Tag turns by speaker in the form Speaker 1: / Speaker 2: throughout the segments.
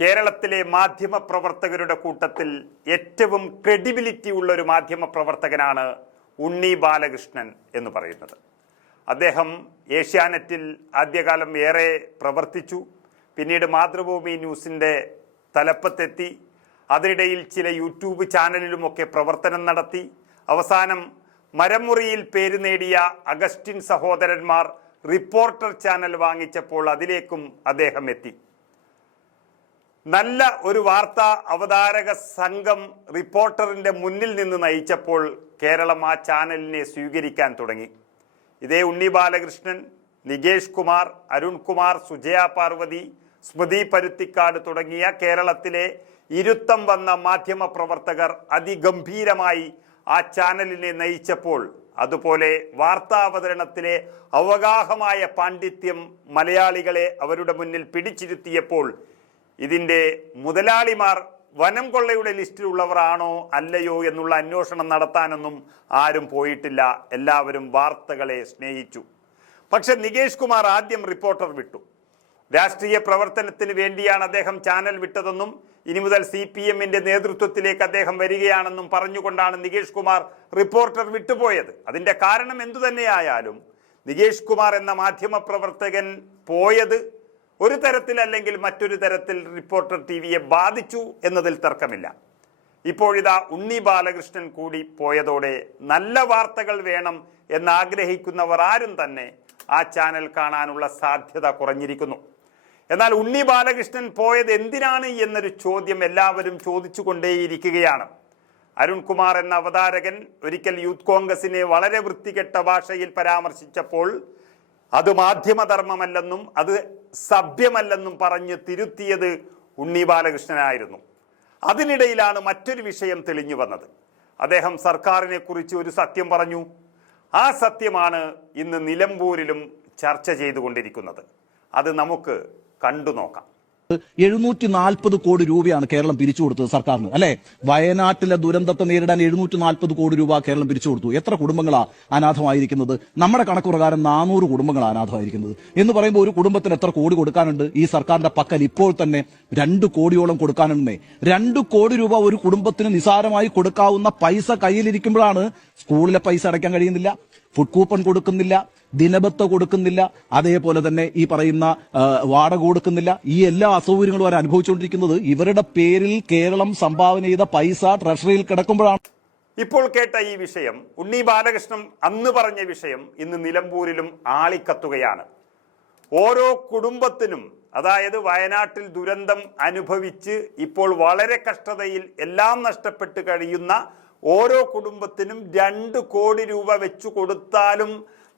Speaker 1: കേരളത്തിലെ മാധ്യമ പ്രവർത്തകരുടെ കൂട്ടത്തിൽ ഏറ്റവും ക്രെഡിബിലിറ്റി ഉള്ള ഒരു മാധ്യമ പ്രവർത്തകനാണ് ഉണ്ണി ബാലകൃഷ്ണൻ എന്ന് പറയുന്നത്. അദ്ദേഹം ഏഷ്യാനെറ്റിൽ ആദ്യകാലം ഏറെ പ്രവർത്തിച്ചു. പിന്നീട് മാതൃഭൂമി ന്യൂസിന്റെ തലപ്പത്തെത്തി. അതിനിടയിൽ ചില യൂട്യൂബ് ചാനലിലുമൊക്കെ പ്രവർത്തനം നടത്തി. അവസാനം മരമുറിയിൽ പേര് നേടിയ അഗസ്റ്റിൻ സഹോദരന്മാർ റിപ്പോർട്ടർ ചാനൽ വാങ്ങിച്ചപ്പോൾ അതിലേക്കും അദ്ദേഹം എത്തി. നല്ല ഒരു വാർത്താ അവതാരക സംഘം റിപ്പോർട്ടറിന്റെ മുന്നിൽ നിന്ന് നയിച്ചപ്പോൾ കേരളം ആ ചാനലിനെ സ്വീകരിക്കാൻ തുടങ്ങി. ഇതേ ഉണ്ണി ബാലകൃഷ്ണൻ നികേഷ് കുമാർ അരുൺകുമാർ സുജയ പാർവതി സ്മൃതി പരുത്തിക്കാട് തുടങ്ങിയ കേരളത്തിലെ ഇരുത്തം വന്ന മാധ്യമ പ്രവർത്തകർ അതിഗംഭീരമായി ആ ചാനലിനെ നയിച്ചപ്പോൾ അതുപോലെ വാർത്താ അവതരണത്തിലെ അവഗാഹമായ പാണ്ഡിത്യം മലയാളികളെ അവരുടെ മുന്നിൽ പിടിച്ചിരുത്തിയപ്പോൾ ഇതിന്റെ മുതലാളിമാർ വനം കൊള്ളയുടെ ലിസ്റ്റിലുള്ളവരാണോ അല്ലയോ എന്നുള്ള അന്വേഷണം നടത്താനൊന്നും ആരും പോയിട്ടില്ല. എല്ലാവരും വാർത്തകളെ സ്നേഹിച്ചു. പക്ഷെ നികേഷ് കുമാർ ആദ്യം റിപ്പോർട്ടർ വിട്ടു. രാഷ്ട്രീയ പ്രവർത്തനത്തിന് വേണ്ടിയാണ് അദ്ദേഹം ചാനൽ വിട്ടതെന്നും ഇനി മുതൽ സി പി എമ്മിന്റെ നേതൃത്വത്തിലേക്ക് അദ്ദേഹം വരികയാണെന്നും പറഞ്ഞുകൊണ്ടാണ് നികേഷ് കുമാർ റിപ്പോർട്ടർ വിട്ടുപോയത്. അതിന്റെ കാരണം എന്തു തന്നെയായാലും നികേഷ് കുമാർ എന്ന മാധ്യമ പ്രവർത്തകൻ പോയത് ഒരു തരത്തിൽ അല്ലെങ്കിൽ മറ്റൊരു തരത്തിൽ റിപ്പോർട്ടർ ടി വിയെ ബാധിച്ചു എന്നതിൽ തർക്കമില്ല. ഇപ്പോഴിതാ ഉണ്ണി ബാലകൃഷ്ണൻ കൂടി പോയതോടെ നല്ല വാർത്തകൾ വേണം എന്നാഗ്രഹിക്കുന്നവർ ആരും തന്നെ ആ ചാനൽ കാണാനുള്ള സാധ്യത കുറഞ്ഞിരിക്കുന്നു. എന്നാൽ ഉണ്ണി ബാലകൃഷ്ണൻ പോയത് എന്തിനാണ് എന്നൊരു ചോദ്യം എല്ലാവരും ചോദിച്ചുകൊണ്ടേയിരിക്കുകയാണ്. അരുൺകുമാർ എന്ന അവതാരകൻ ഒരിക്കൽ യൂത്ത് കോൺഗ്രസിനെ വളരെ വൃത്തികെട്ട ഭാഷയിൽ പരാമർശിച്ചപ്പോൾ അത് മാധ്യമധർമ്മമല്ലെന്നും അത് സഭ്യമല്ലെന്നും പറഞ്ഞ് തിരുത്തിയത് ഉണ്ണി ബാലകൃഷ്ണനായിരുന്നു. അതിനിടയിലാണ് മറ്റൊരു വിഷയം തെളിഞ്ഞു വന്നത്. അദ്ദേഹം സർക്കാരിനെ കുറിച്ച് ഒരു സത്യം പറഞ്ഞു. ആ സത്യമാണ് ഇന്ന് നിലമ്പൂരിലും ചർച്ച ചെയ്തുകൊണ്ടിരിക്കുന്നത്. അത് നമുക്ക് കണ്ടു നോക്കാം.
Speaker 2: എഴുന്നൂറ്റി നാൽപ്പത് കോടി രൂപയാണ് കേരളം പിരിച്ചു കൊടുത്തത് സർക്കാരിന്. അല്ലെ? വയനാട്ടിലെ ദുരന്തത്തെ നേരിടാൻ എഴുന്നൂറ്റി നാൽപ്പത് കോടി രൂപ കേരളം പിരിച്ചു കൊടുത്തു. എത്ര കുടുംബങ്ങളാണ് അനാഥമായിരിക്കുന്നത്? നമ്മുടെ കണക്ക് പ്രകാരം നാനൂറ് കുടുംബങ്ങളാണ് അനാഥമായിരിക്കുന്നത്. എന്ന് പറയുമ്പോൾ ഒരു കുടുംബത്തിന് എത്ര കോടി കൊടുക്കാനുണ്ട്? ഈ സർക്കാരിന്റെ പക്കൽ ഇപ്പോൾ തന്നെ രണ്ട് കോടിയോളം കൊടുക്കാനുണ്ടേ രണ്ട് കോടി രൂപ ഒരു കുടുംബത്തിന് നിസാരമായി കൊടുക്കാവുന്ന പൈസ കയ്യിലിരിക്കുമ്പോഴാണ് സ്കൂളിലെ പൈസ അടയ്ക്കാൻ കഴിയുന്നില്ല. ഫുഡ് കൂപ്പൺ കൊടുക്കുന്നില്ല ദിനബത്ത കൊടുക്കുന്നില്ല അതേപോലെ തന്നെ ഈ പറയുന്ന വാടക കൊടുക്കുന്നില്ല. ഈ എല്ലാ അസൗകര്യങ്ങളും അവർ അനുഭവിച്ചുകൊണ്ടിരിക്കുന്നത് ഇവരുടെ പേരിൽ കേരളം സംഭാവന ചെയ്ത പൈസ ട്രഷറിയിൽ കിടക്കുമ്പോഴാണ്.
Speaker 1: ഇപ്പോൾ കേട്ട ഈ വിഷയം ഉണ്ണി ബാലകൃഷ്ണൻ അന്ന് പറഞ്ഞ വിഷയം ഇന്ന് നിലമ്പൂരിലും ആളിക്കത്തുകയാണ്. ഓരോ കുടുംബത്തിനും അതായത് വയനാട്ടിൽ ദുരന്തം അനുഭവിച്ച് ഇപ്പോൾ വളരെ കഷ്ടതയിൽ എല്ലാം നഷ്ടപ്പെട്ട് കഴിയുന്ന ഓരോ കുടുംബത്തിനും രണ്ട് കോടി രൂപ വെച്ചു കൊടുത്താലും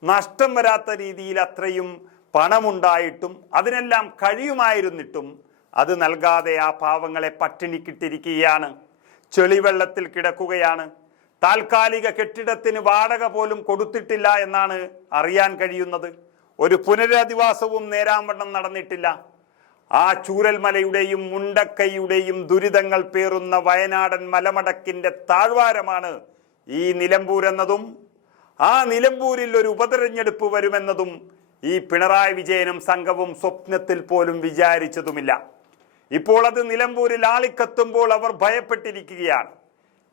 Speaker 1: നഷ്ടം വരാത്ത രീതിയിൽ അത്രയും പണമുണ്ടായിട്ടും അതിനെല്ലാം കഴിയുമായിരുന്നിട്ടും അത് നൽകാതെ ആ പാവങ്ങളെ പട്ടിണിക്കിട്ടിരിക്കുകയാണ്. ചെളിവെള്ളത്തിൽ കിടക്കുകയാണ്. താൽക്കാലിക കെട്ടിടത്തിന് വാടക പോലും കൊടുത്തിട്ടില്ല എന്നാണ് അറിയാൻ കഴിയുന്നത്. ഒരു പുനരധിവാസവും നേരാവണ്ണം നടന്നിട്ടില്ല. ആ ചൂരൽമലയുടെയും മുണ്ടക്കൈയുടെയും ദുരിതങ്ങൾ പേറുന്ന വയനാടൻ മലമടക്കിന്റെ താഴ്വാരമാണ് ഈ നിലമ്പൂർ എന്നതും ആ നിലമ്പൂരിൽ ഒരു ഉപതെരഞ്ഞെടുപ്പ് വരുമെന്നതും ഈ പിണറായി വിജയനും സംഘവും സ്വപ്നത്തിൽ പോലും വിചാരിച്ചതുമില്ല. ഇപ്പോൾ അത് നിലമ്പൂരിൽ ആളിക്കത്തുമ്പോൾ അവർ ഭയപ്പെട്ടിരിക്കുകയാണ്.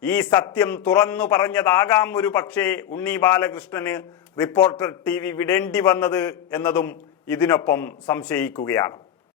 Speaker 1: ഈ സത്യം തുറന്നു പറഞ്ഞതാകാം ഒരു പക്ഷേ ഉണ്ണി ബാലകൃഷ്ണന് റിപ്പോർട്ടർ ടി വി വിടേണ്ടി വന്നത് എന്നതും ഇതിനൊപ്പം സംശയിക്കുകയാണ്.